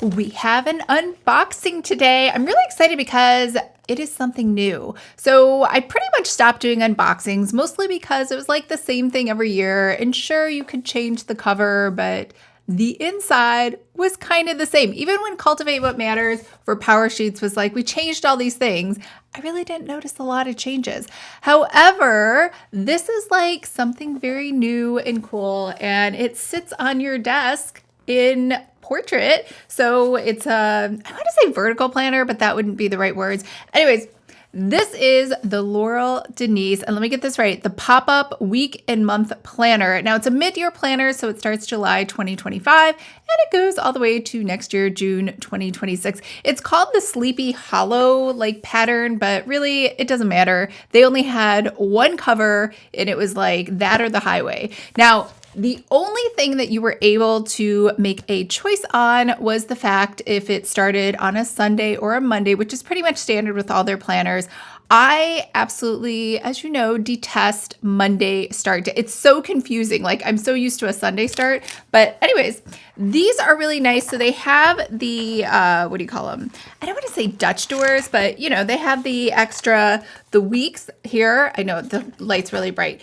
We have an unboxing today. I'm really excited because it is something new. So I pretty much stopped doing unboxings, mostly because it was like the same thing every year. And sure, you could change the cover, but the inside was kind of the same. Even when Cultivate What Matters for Power Sheets was like, we changed all these things, I really didn't notice a lot of changes. However, this is like something very new and cool, and it sits on your desk in portrait. So it's I want to say vertical planner, but that wouldn't be the right words. Anyways, this is the Laurel Denise, and let me get this right, the pop-up week and month planner. Now it's a mid-year planner, so it starts July 2025, and it goes all the way to next year, June 2026. It's called the Sleepy Hollow like pattern, but really it doesn't matter. They only had one cover, and it was like that or the highway. Now, the only thing that you were able to make a choice on was the fact if it started on a Sunday or a Monday, which is pretty much standard with all their planners. I absolutely, as you know, detest Monday start. It's so confusing. Like, I'm so used to a Sunday start. But anyways, these are really nice. So they have the, what do you call them? I don't want to say Dutch doors, but you know, they have the weeks here. I know the light's really bright.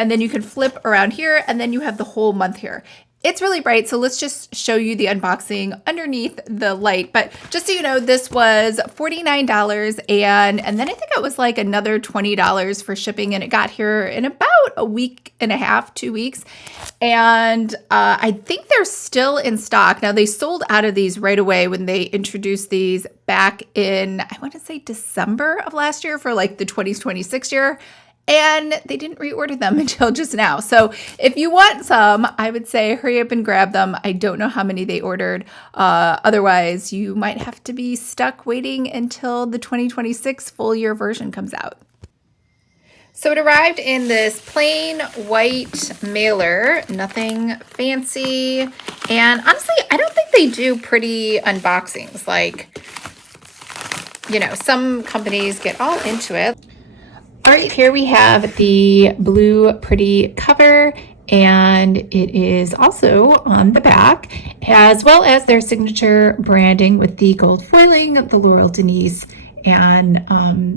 And then you can flip around here, and then you have the whole month here. It's really bright, so let's just show you the unboxing underneath the light. But just so you know, this was $49, and then I think it was like another $20 for shipping, and it got here in about a week and a half, 2 weeks. And I think they're still in stock. Now, they sold out of these right away when they introduced these back in, I want to say December of last year for like the 2026 year. And they didn't reorder them until just now. So if you want some, I would say hurry up and grab them. I don't know how many they ordered. Otherwise, you might have to be stuck waiting until the 2026 full year version comes out. So it arrived in this plain white mailer, nothing fancy. And honestly, I don't think they do pretty unboxings. Like, you know, some companies get all into it. All right, here we have the blue pretty cover, and it is also on the back, as well as their signature branding with the gold foiling, the Laurel Denise, and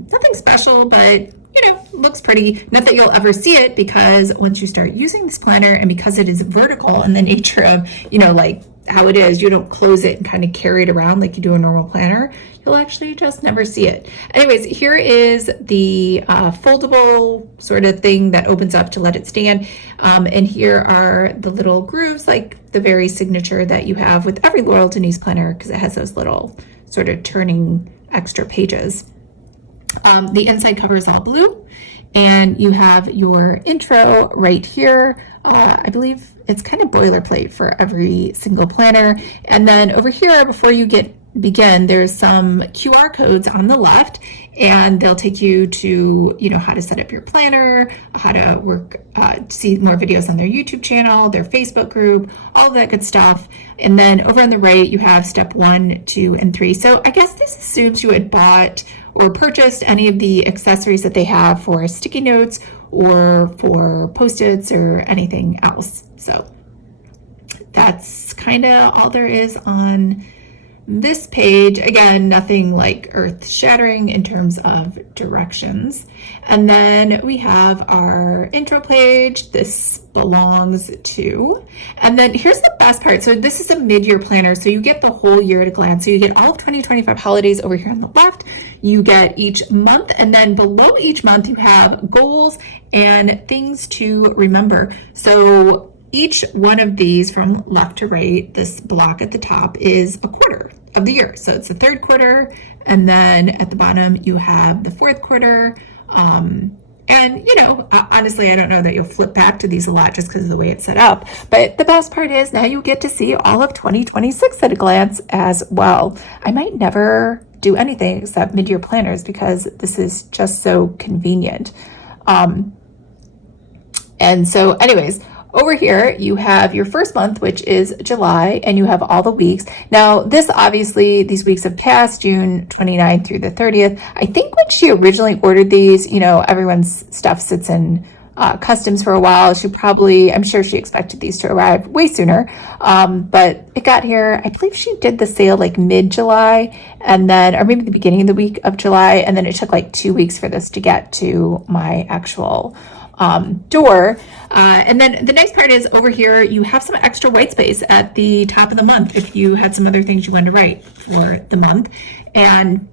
nothing special, but you know, looks pretty. Not that you'll ever see it, because once you start using this planner, and because it is vertical in the nature of, you know, like how it is, you don't close it and kind of carry it around like you do a normal planner. You'll actually just never see it. Anyways, here is the foldable sort of thing that opens up to let it stand. And here are the little grooves, like the very signature that you have with every Laurel Denise planner, because it has those little sort of turning extra pages. The inside cover is all blue, and you have your intro right here. I believe it's kind of boilerplate for every single planner. And then over here, before you begin, there's some QR codes on the left, and they'll take you to, you know, how to set up your planner, how to work, see more videos on their YouTube channel, their Facebook group, all of that good stuff. And then over on the right, you have step 1, 2, and 3. So I guess this assumes you had bought or purchased any of the accessories that they have for sticky notes or for Post-its or anything else. So that's kind of all there is on this page. Again, nothing like earth-shattering in terms of directions. And then we have our intro page. This belongs to, and then here's the best part. So this is a mid-year planner, so you get the whole year at a glance. So you get all of 2025 holidays over here on the left. You get each month, and then below each month you have goals and things to remember. So each one of these from left to right, this block at the top is a quarter of the year. So it's the third quarter, and then at the bottom you have the fourth quarter. And you know, honestly, I don't know that you'll flip back to these a lot just because of the way it's set up. But the best part is now you get to see all of 2026 at a glance as well. I might never do anything except mid-year planners because this is just so convenient. And so anyways, over here, you have your first month, which is July, and you have all the weeks. Now, this obviously, these weeks have passed, June 29th through the 30th. I think when she originally ordered these, you know, everyone's stuff sits in customs for a while. I'm sure she expected these to arrive way sooner. But it got here, I believe she did the sale like mid-July, and then, or maybe the beginning of the week of July. And then it took like 2 weeks for this to get to my actual door. And then the next part is over here, you have some extra white space at the top of the month if you had some other things you wanted to write for the month. And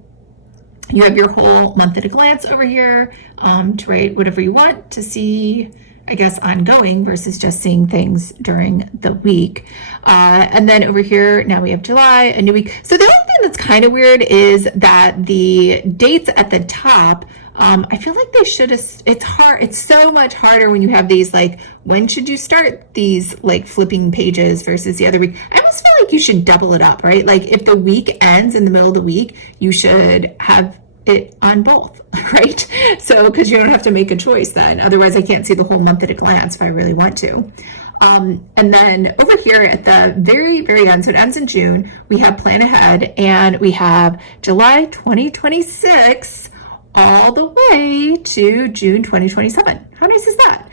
you have your whole month at a glance over here to write whatever you want to see, I guess, ongoing versus just seeing things during the week. And then over here, now we have July, a new week. So the only thing that's kind of weird is that the dates at the top, I feel like they should have, it's hard. It's so much harder when you have these, like, when should you start these, like, flipping pages versus the other week. I almost feel like you should double it up, right? Like, if the week ends in the middle of the week, you should have it on both, right? So, because you don't have to make a choice then. Otherwise, I can't see the whole month at a glance if I really want to. And then over here at the very, very end, so it ends in June, we have Plan Ahead, and we have July 2026 all the way to June 2027. How nice is that?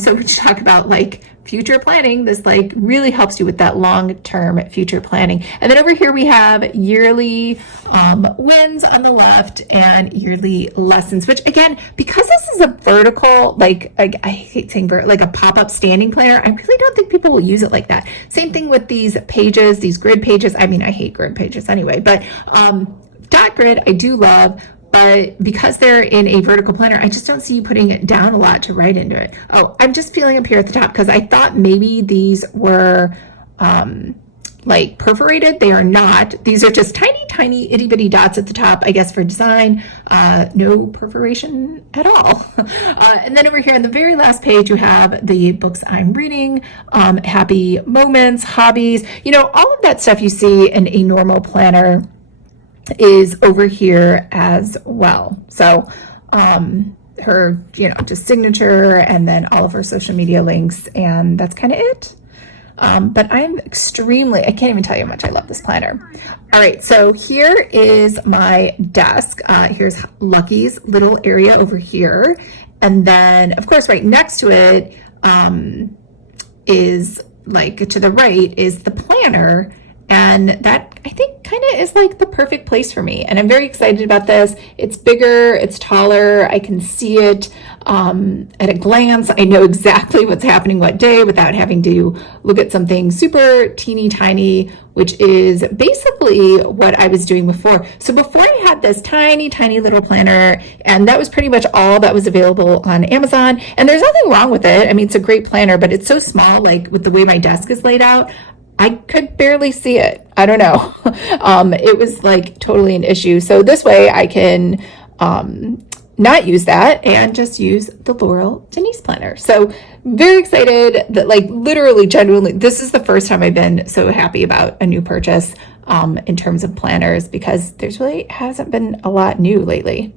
So we talk about like future planning. This like really helps you with that long-term future planning. And then over here we have yearly wins on the left and yearly lessons, which again, because this is a vertical, like I hate saying like a pop-up standing planner, I really don't think people will use it like that. Same thing with these pages, these grid pages. I mean, I hate grid pages anyway, but dot grid I do love. But because they're in a vertical planner, I just don't see you putting it down a lot to write into it. Oh, I'm just feeling up here at the top because I thought maybe these were like perforated. They are not. These are just tiny, tiny itty bitty dots at the top, I guess, for design. No perforation at all. And then over here on the very last page, you have the books I'm reading, happy moments, hobbies, you know, all of that stuff you see in a normal planner is over here as well. So her, you know, just signature and then all of her social media links, and that's kind of it. But I'm extremely, I can't even tell you how much I love this planner. All right, so here is my desk. Here's Lucky's little area over here. And then, of course, right next to it is, like, to the right is the planner. And that, I think, kind of is like the perfect place for me. And I'm very excited about this. It's bigger, it's taller, I can see it at a glance. I know exactly what's happening what day without having to look at something super teeny tiny, which is basically what I was doing before. So before I had this tiny, tiny little planner, and that was pretty much all that was available on Amazon. And there's nothing wrong with it. I mean, it's a great planner, but it's so small, like with the way my desk is laid out, I could barely see it. I don't know. It was like totally an issue. So this way I can not use that and just use the Laurel Denise planner. So very excited that, like, literally, genuinely, this is the first time I've been so happy about a new purchase in terms of planners, because there's really hasn't been a lot new lately.